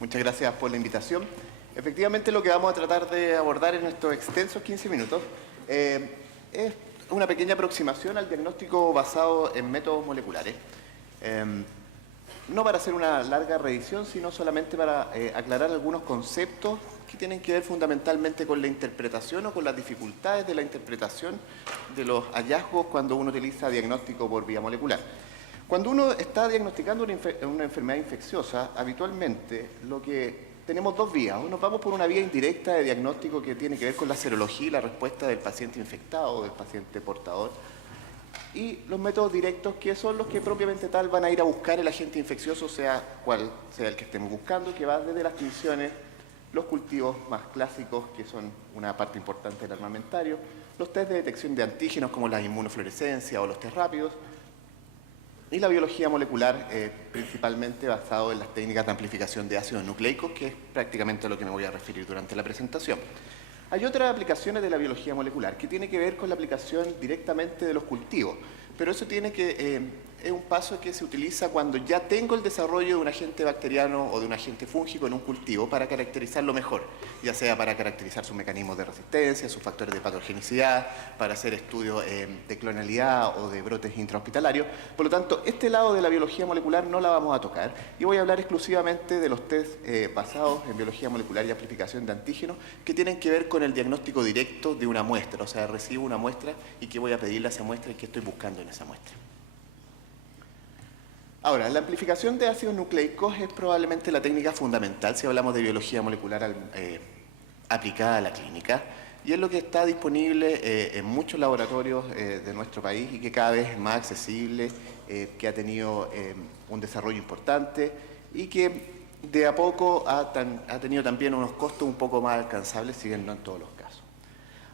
Muchas gracias por la invitación. Efectivamente, lo que vamos a tratar de abordar en estos extensos 15 minutos es una pequeña aproximación al diagnóstico basado en métodos moleculares. No para hacer una larga revisión, sino solamente para aclarar algunos conceptos que tienen que ver fundamentalmente con la interpretación o con las dificultades de la interpretación de los hallazgos cuando uno utiliza diagnóstico por vía molecular. Cuando uno está diagnosticando una enfermedad infecciosa, habitualmente tenemos dos vías. O nos vamos por una vía indirecta de diagnóstico que tiene que ver con la serología y la respuesta del paciente infectado o del paciente portador. Y los métodos directos, que son los que propiamente tal van a ir a buscar el agente infeccioso, sea cual sea el que estemos buscando, que va desde las tinciones, los cultivos más clásicos, que son una parte importante del armamentario, los test de detección de antígenos como la inmunofluorescencia o los test rápidos, y la biología molecular, principalmente basado en las técnicas de amplificación de ácidos nucleicos, que es prácticamente a lo que me voy a referir durante la presentación. Hay otras aplicaciones de la biología molecular que tiene que ver con la aplicación directamente de los cultivos, pero eso es un paso que se utiliza cuando ya tengo el desarrollo de un agente bacteriano o de un agente fúngico en un cultivo para caracterizarlo mejor, ya sea para caracterizar sus mecanismos de resistencia, sus factores de patogenicidad, para hacer estudios de clonalidad o de brotes intrahospitalarios. Por lo tanto, este lado de la biología molecular no la vamos a tocar y voy a hablar exclusivamente de los test basados en biología molecular y amplificación de antígenos que tienen que ver con el diagnóstico directo de una muestra, o sea, recibo una muestra y qué voy a pedirle a esa muestra y qué estoy buscando en esa muestra. Ahora, la amplificación de ácidos nucleicos es probablemente la técnica fundamental si hablamos de biología molecular aplicada a la clínica, y es lo que está disponible en muchos laboratorios de nuestro país y que cada vez es más accesible, que ha tenido un desarrollo importante y que de a poco ha tenido también unos costos un poco más alcanzables, si bien no en todos los casos.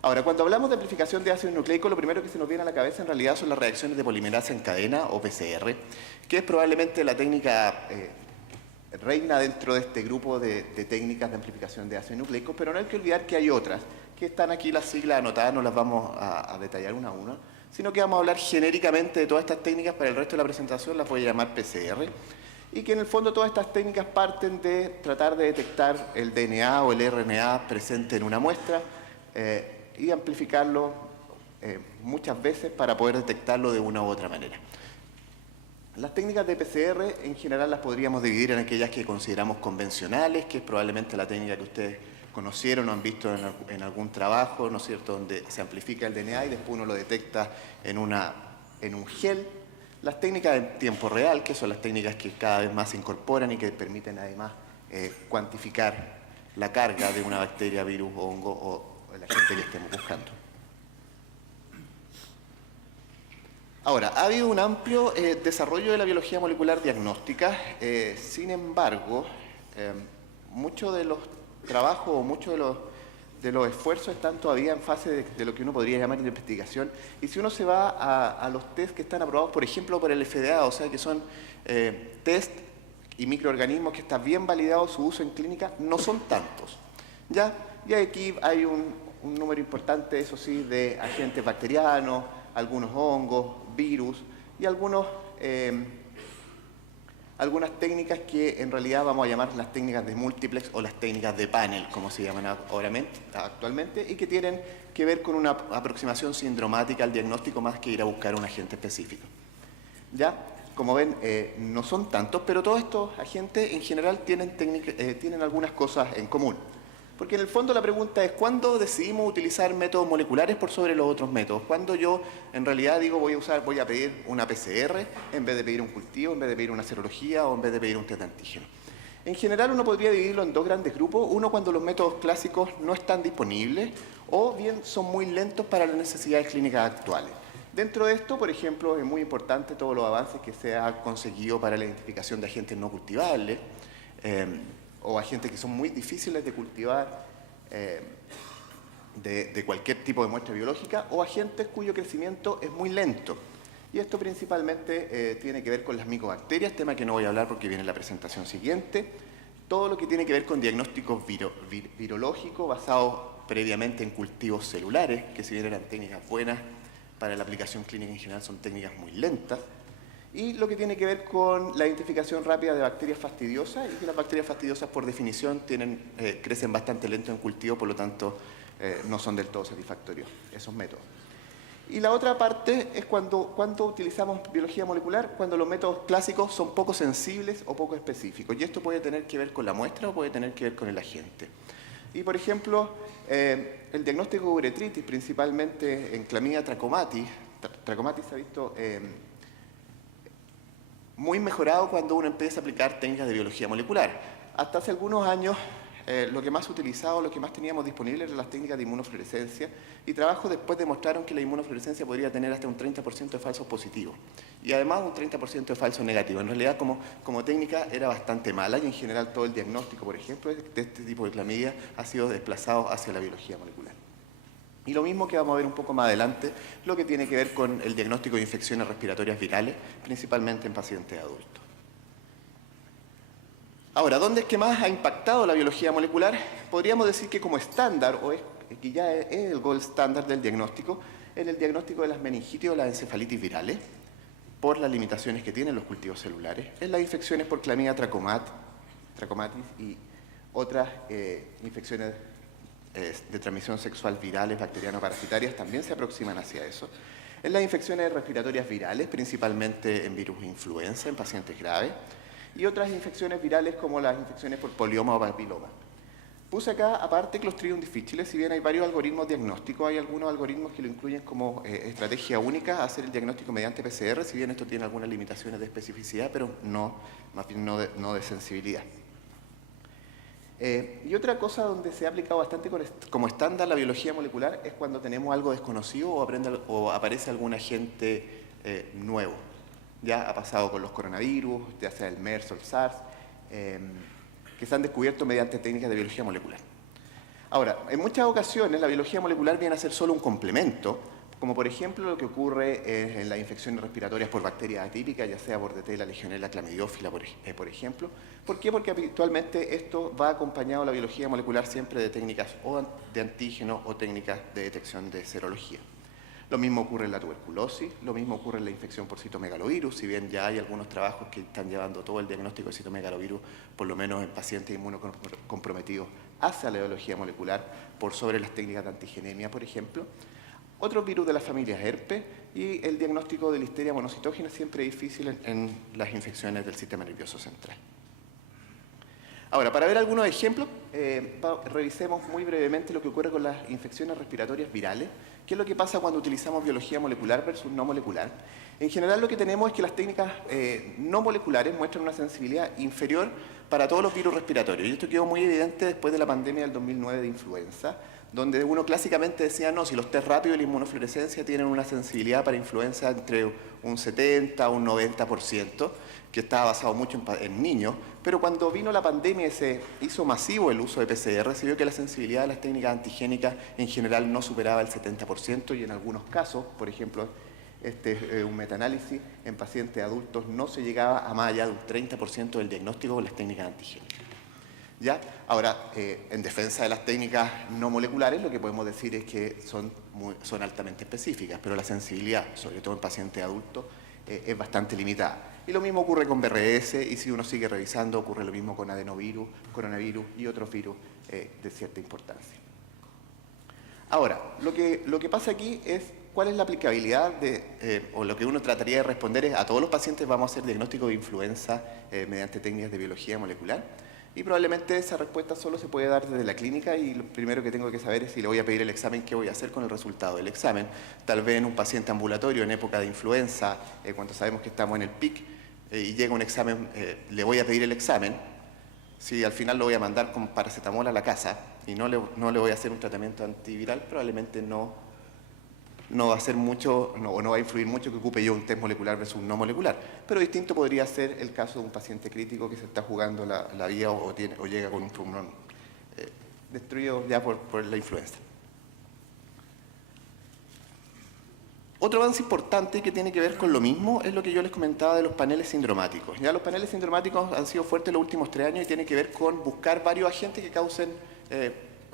Ahora, cuando hablamos de amplificación de ácidos nucleicos, lo primero que se nos viene a la cabeza en realidad son las reacciones de polimerasa en cadena o PCR, que es probablemente la técnica reina dentro de este grupo de técnicas de amplificación de ácidos nucleicos, pero no hay que olvidar que hay otras, que están aquí las siglas anotadas, no las vamos a detallar una a una, sino que vamos a hablar genéricamente de todas estas técnicas. Para el resto de la presentación las voy a llamar PCR, y que en el fondo todas estas técnicas parten de tratar de detectar el DNA o el RNA presente en una muestra, y amplificarlo muchas veces para poder detectarlo de una u otra manera. Las técnicas de PCR en general las podríamos dividir en aquellas que consideramos convencionales, que es probablemente la técnica que ustedes conocieron o han visto en algún trabajo, ¿no es cierto?, donde se amplifica el DNA y después uno lo detecta en un gel. Las técnicas en tiempo real, que son las técnicas que cada vez más se incorporan y que permiten además cuantificar la carga de una bacteria, virus o hongo o el agente que estemos buscando. Ahora, ha habido un amplio desarrollo de la biología molecular diagnóstica, sin embargo, muchos de los trabajos o muchos de los esfuerzos están todavía en fase de lo que uno podría llamar de investigación, y si uno se va a los test que están aprobados, por ejemplo, por el FDA, o sea, que son test y microorganismos que está bien validado su uso en clínica, no son tantos, ¿ya? Y aquí hay un número importante, eso sí, de agentes bacterianos, algunos hongos, virus y algunas técnicas que en realidad vamos a llamar las técnicas de multiplex o las técnicas de panel, como se llaman actualmente, y que tienen que ver con una aproximación sindromática al diagnóstico más que ir a buscar un agente específico. ¿Ya? Como ven, no son tantos, pero todos estos agentes en general tienen algunas cosas en común. Porque en el fondo la pregunta es, ¿cuándo decidimos utilizar métodos moleculares por sobre los otros métodos? Cuando yo en realidad digo voy a pedir una PCR en vez de pedir un cultivo, en vez de pedir una serología o en vez de pedir un test de antígeno. En general uno podría dividirlo en dos grandes grupos. Uno, cuando los métodos clásicos no están disponibles o bien son muy lentos para las necesidades clínicas actuales. Dentro de esto, por ejemplo, es muy importante todos los avances que se han conseguido para la identificación de agentes no cultivables, o agentes que son muy difíciles de cultivar de cualquier tipo de muestra biológica, o agentes cuyo crecimiento es muy lento. Y esto principalmente tiene que ver con las micobacterias, tema que no voy a hablar porque viene en la presentación siguiente. Todo lo que tiene que ver con diagnósticos virológicos basados previamente en cultivos celulares, que si bien eran técnicas buenas para la aplicación clínica en general, son técnicas muy lentas. y lo que tiene que ver con la identificación rápida de bacterias fastidiosas, y que las bacterias fastidiosas por definición crecen bastante lento en cultivo, por lo tanto no son del todo satisfactorios esos métodos. Y la otra parte es cuando utilizamos biología molecular, cuando los métodos clásicos son poco sensibles o poco específicos, y esto puede tener que ver con la muestra o puede tener que ver con el agente. Y por ejemplo, el diagnóstico de uretritis, principalmente en Chlamydia trachomatis se ha visto muy mejorado cuando uno empieza a aplicar técnicas de biología molecular. Hasta hace algunos años lo que más utilizado, lo que más teníamos disponible eran las técnicas de inmunofluorescencia, y trabajos después demostraron que la inmunofluorescencia podría tener hasta un 30% de falsos positivos y además un 30% de falsos negativos. En realidad como técnica era bastante mala, y en general todo el diagnóstico, por ejemplo, de este tipo de clamidia ha sido desplazado hacia la biología molecular. Y lo mismo que vamos a ver un poco más adelante, lo que tiene que ver con el diagnóstico de infecciones respiratorias virales, principalmente en pacientes adultos. Ahora, ¿dónde es que más ha impactado la biología molecular? Podríamos decir que como estándar, que ya es el gold standard del diagnóstico, en el diagnóstico de las meningitis o las encefalitis virales, por las limitaciones que tienen los cultivos celulares, en las infecciones por Chlamydia trachomatis y otras infecciones de transmisión sexual virales, bacteriano-parasitarias, también se aproximan hacia eso. En las infecciones respiratorias virales, principalmente en virus influenza, en pacientes graves, y otras infecciones virales como las infecciones por polioma o papiloma. Puse acá, aparte, Clostridium difficile. Si bien hay varios algoritmos diagnósticos, hay algunos algoritmos que lo incluyen como estrategia única, hacer el diagnóstico mediante PCR, si bien esto tiene algunas limitaciones de especificidad, pero más bien no de sensibilidad. Y otra cosa donde se ha aplicado bastante como estándar la biología molecular es cuando tenemos algo desconocido o aparece algún agente nuevo. Ya ha pasado con los coronavirus, ya sea el MERS o el SARS, que se han descubierto mediante técnicas de biología molecular. Ahora, en muchas ocasiones la biología molecular viene a ser solo un complemento, como por ejemplo lo que ocurre en las infecciones respiratorias por bacterias atípicas, ya sea Bordetella, Legionella, Chlamydophila, por ejemplo. ¿Por qué? Porque habitualmente esto va acompañado a la biología molecular siempre de técnicas o de antígeno o técnicas de detección de serología. Lo mismo ocurre en la tuberculosis, lo mismo ocurre en la infección por citomegalovirus, si bien ya hay algunos trabajos que están llevando todo el diagnóstico de citomegalovirus, por lo menos en pacientes inmunocomprometidos, hacia la biología molecular, por sobre las técnicas de antigenemia, por ejemplo. Otros virus de las familias herpes y el diagnóstico de listeria monocitógena siempre es difícil en las infecciones del sistema nervioso central. Ahora, para ver algunos ejemplos, revisemos muy brevemente lo que ocurre con las infecciones respiratorias virales. ¿Qué es lo que pasa cuando utilizamos biología molecular versus no molecular? En general lo que tenemos es que las técnicas no moleculares muestran una sensibilidad inferior para todos los virus respiratorios. Y esto quedó muy evidente después de la pandemia del 2009 de influenza, donde uno clásicamente decía, no, si los test rápidos y la inmunofluorescencia tienen una sensibilidad para influenza entre un 70 a un 90%, que estaba basado mucho en niños, pero cuando vino la pandemia y se hizo masivo el uso de PCR, se vio que la sensibilidad de las técnicas antigénicas en general no superaba el 70%, y en algunos casos, por ejemplo, un metaanálisis en pacientes adultos no se llegaba a más allá de un 30% del diagnóstico con las técnicas antigénicas. ¿Ya? Ahora, en defensa de las técnicas no moleculares, lo que podemos decir es que son altamente específicas, pero la sensibilidad, sobre todo en pacientes adultos, es bastante limitada. Y lo mismo ocurre con BRS, y si uno sigue revisando, ocurre lo mismo con adenovirus, coronavirus y otros virus de cierta importancia. Ahora, lo que pasa aquí es cuál es la aplicabilidad o lo que uno trataría de responder es: a todos los pacientes vamos a hacer diagnóstico de influenza mediante técnicas de biología molecular. Y probablemente esa respuesta solo se puede dar desde la clínica, y lo primero que tengo que saber es si le voy a pedir el examen, qué voy a hacer con el resultado del examen. Tal vez en un paciente ambulatorio en época de influenza, cuando sabemos que estamos en el pic y llega un examen, le voy a pedir el examen. Si al final lo voy a mandar con paracetamol a la casa y no le voy a hacer un tratamiento antiviral, probablemente no va a hacer mucho, no va a influir mucho que ocupe yo un test molecular versus un no molecular. Pero distinto podría ser el caso de un paciente crítico que se está jugando la vida o llega con un pulmón destruido ya por la influenza. Otro avance importante que tiene que ver con lo mismo es lo que yo les comentaba de los paneles sindromáticos. Ya los paneles sindromáticos han sido fuertes los últimos 3 años y tiene que ver con buscar varios agentes que causen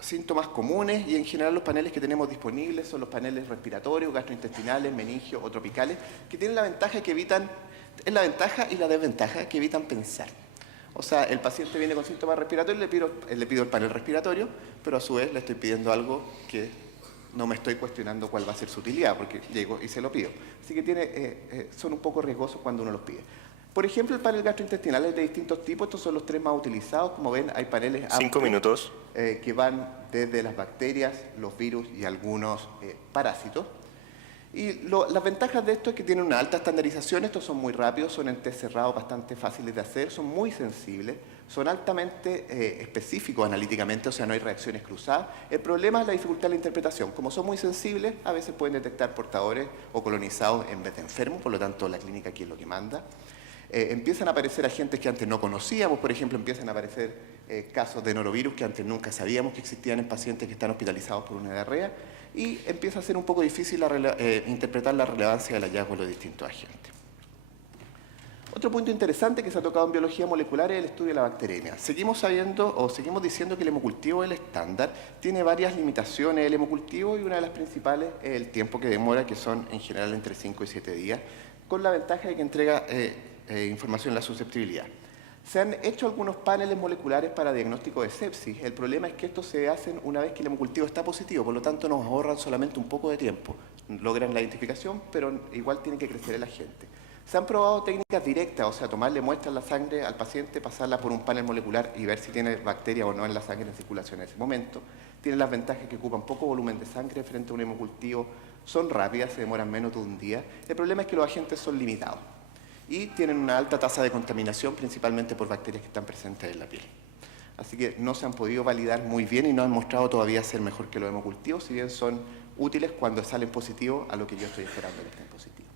síntomas comunes, y en general los paneles que tenemos disponibles son los paneles respiratorios, gastrointestinales, meningios o tropicales, que tienen la ventaja que evitan Es la ventaja y la desventaja que evitan pensar. O sea, el paciente viene con síntomas respiratorios, le pido el panel respiratorio, pero a su vez le estoy pidiendo algo que no me estoy cuestionando cuál va a ser su utilidad, porque llego y se lo pido. Así que son un poco riesgosos cuando uno los pide. Por ejemplo, el panel gastrointestinal es de distintos tipos. Estos son los 3 más utilizados. Como ven, hay paneles 5 minutos. Que van desde las bacterias, los virus y algunos parásitos. Y las ventajas de esto es que tienen una alta estandarización. Estos son muy rápidos, son en test cerrados bastante fáciles de hacer, son muy sensibles, son altamente específicos analíticamente, o sea, no hay reacciones cruzadas. El problema es la dificultad de la interpretación. Como son muy sensibles, a veces pueden detectar portadores o colonizados en vez de enfermos, por lo tanto la clínica aquí es lo que manda. Empiezan a aparecer agentes que antes no conocíamos, por ejemplo, empiezan a aparecer casos de norovirus que antes nunca sabíamos que existían en pacientes que están hospitalizados por una diarrea, y empieza a ser un poco difícil interpretar la relevancia del hallazgo de los distintos agentes. Otro punto interesante que se ha tocado en biología molecular es el estudio de la bacteremia. Seguimos diciendo que el hemocultivo es el estándar, tiene varias limitaciones el hemocultivo, y una de las principales es el tiempo que demora, que son en general entre 5 y 7 días, con la ventaja de que entrega información en la susceptibilidad. Se han hecho algunos paneles moleculares para diagnóstico de sepsis. El problema es que estos se hacen una vez que el hemocultivo está positivo, por lo tanto nos ahorran solamente un poco de tiempo. Logran la identificación, pero igual tiene que crecer el agente. Se han probado técnicas directas, o sea, tomarle muestras en la sangre al paciente, pasarla por un panel molecular y ver si tiene bacteria o no en la sangre en circulación en ese momento. Tienen las ventajas que ocupan poco volumen de sangre frente a un hemocultivo, son rápidas, se demoran menos de un día. El problema es que los agentes son limitados y tienen una alta tasa de contaminación, principalmente por bacterias que están presentes en la piel. Así que no se han podido validar muy bien y no han mostrado todavía ser mejor que los hemocultivos, si bien son útiles cuando salen positivos a lo que yo estoy esperando que estén positivos.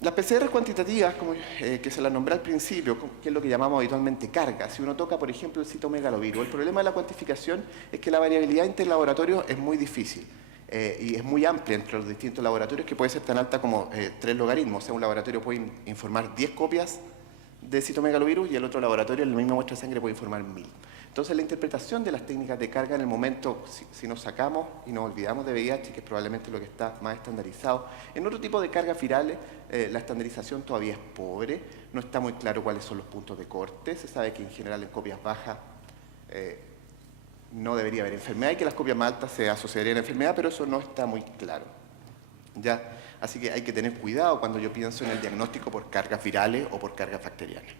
Las PCR cuantitativas, que se las nombré al principio, que es lo que llamamos habitualmente carga. Si uno toca, por ejemplo, el citomegalovirus, el problema de la cuantificación es que la variabilidad interlaboratorio es muy difícil. Y es muy amplia entre los distintos laboratorios, que puede ser tan alta como 3 logaritmos. O sea, un laboratorio puede informar 10 copias de citomegalovirus y el otro laboratorio en la misma muestra de sangre puede informar 1000. Entonces, la interpretación de las técnicas de carga en el momento, si nos sacamos y nos olvidamos de VIH, que es probablemente lo que está más estandarizado, en otro tipo de cargas virales, la estandarización todavía es pobre, no está muy claro cuáles son los puntos de corte, se sabe que en general en copias bajas no debería haber enfermedad y que las copias más altas se asociarían a enfermedad, pero eso no está muy claro. ¿Ya? Así que hay que tener cuidado cuando yo pienso en el diagnóstico por cargas virales o por cargas bacterianas.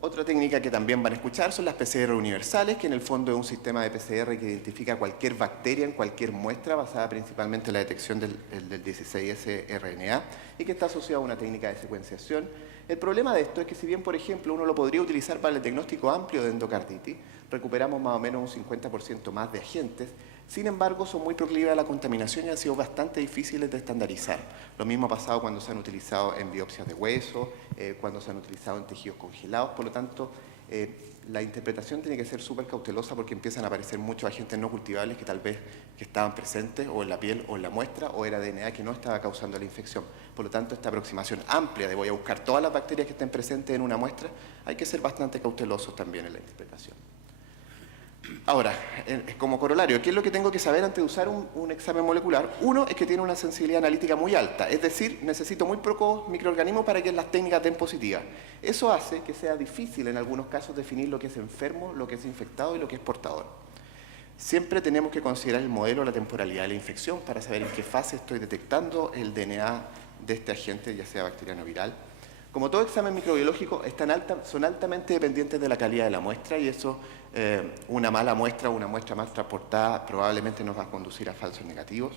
Otra técnica que también van a escuchar son las PCR universales, que en el fondo es un sistema de PCR que identifica cualquier bacteria en cualquier muestra, basada principalmente en la detección del 16S-RNA, y que está asociado a una técnica de secuenciación. El problema de esto es que si bien, por ejemplo, uno lo podría utilizar para el diagnóstico amplio de endocarditis, recuperamos más o menos un 50% más de agentes, sin embargo son muy proclives a la contaminación y han sido bastante difíciles de estandarizar. Lo mismo ha pasado cuando se han utilizado en biopsias de hueso, cuando se han utilizado en tejidos congelados, por lo tanto la interpretación tiene que ser súper cautelosa porque empiezan a aparecer muchos agentes no cultivables que tal vez que estaban presentes o en la piel o en la muestra, o era DNA que no estaba causando la infección. Por lo tanto, esta aproximación amplia de voy a buscar todas las bacterias que estén presentes en una muestra, hay que ser bastante cautelosos también en la interpretación. Ahora, como corolario, ¿qué es lo que tengo que saber antes de usar un examen molecular? Uno es que tiene una sensibilidad analítica muy alta, es decir, necesito muy pocos microorganismos para que las técnicas den positivas. Eso hace que sea difícil en algunos casos definir lo que es enfermo, lo que es infectado y lo que es portador. Siempre tenemos que considerar el modelo, la temporalidad de la infección para saber en qué fase estoy detectando el DNA de este agente, ya sea bacteriano o viral. Como todo examen microbiológico, son altamente dependientes de la calidad de la muestra, y eso, una mala muestra o una muestra mal transportada probablemente nos va a conducir a falsos negativos.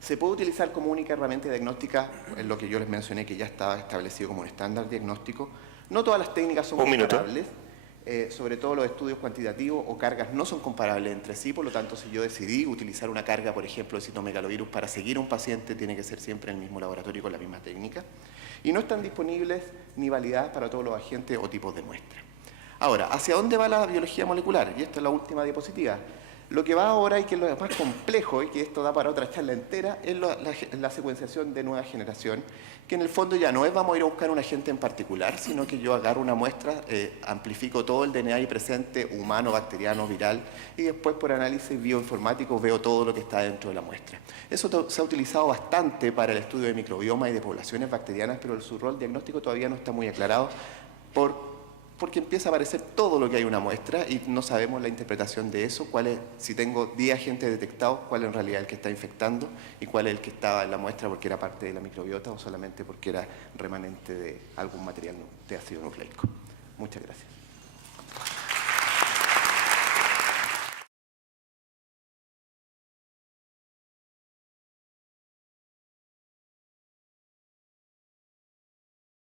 Se puede utilizar como única herramienta diagnóstica en lo que yo les mencioné, que ya estaba establecido como un estándar diagnóstico. No todas las técnicas son comparables, sobre todo los estudios cuantitativos o cargas no son comparables entre sí, por lo tanto, si yo decidí utilizar una carga, por ejemplo, de citomegalovirus para seguir a un paciente, tiene que ser siempre en el mismo laboratorio y con la misma técnica. Y no están disponibles ni validadas para todos los agentes o tipos de muestras. Ahora, ¿hacia dónde va la biología molecular? Y esta es la última diapositiva. Lo que va ahora y que es lo más complejo, y que esto da para otra charla entera, es la secuenciación de nueva generación, que en el fondo ya no es vamos a ir a buscar un agente en particular, sino que yo agarro una muestra, amplifico todo el DNA ahí presente, humano, bacteriano, viral, y después por análisis bioinformático veo todo lo que está dentro de la muestra. Eso se ha utilizado bastante para el estudio de microbioma y de poblaciones bacterianas, pero su rol diagnóstico todavía no está muy aclarado porque empieza a aparecer todo lo que hay en una muestra y no sabemos la interpretación de eso, cuál es, si tengo 10 agentes detectados, cuál es en realidad el que está infectando y cuál es el que estaba en la muestra porque era parte de la microbiota o solamente porque era remanente de algún material de ácido nucleico. Muchas gracias.